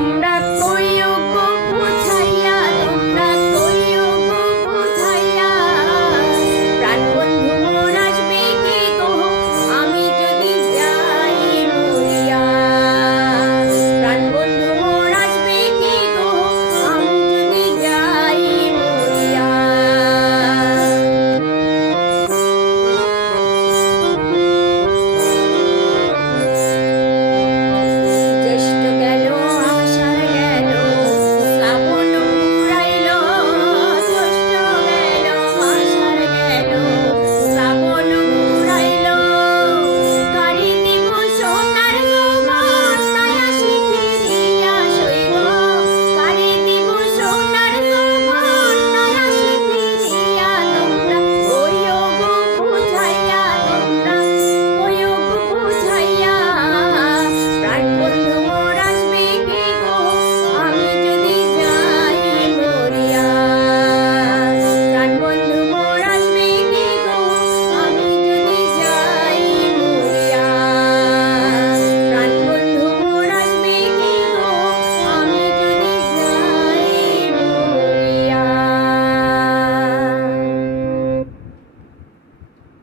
তোমরা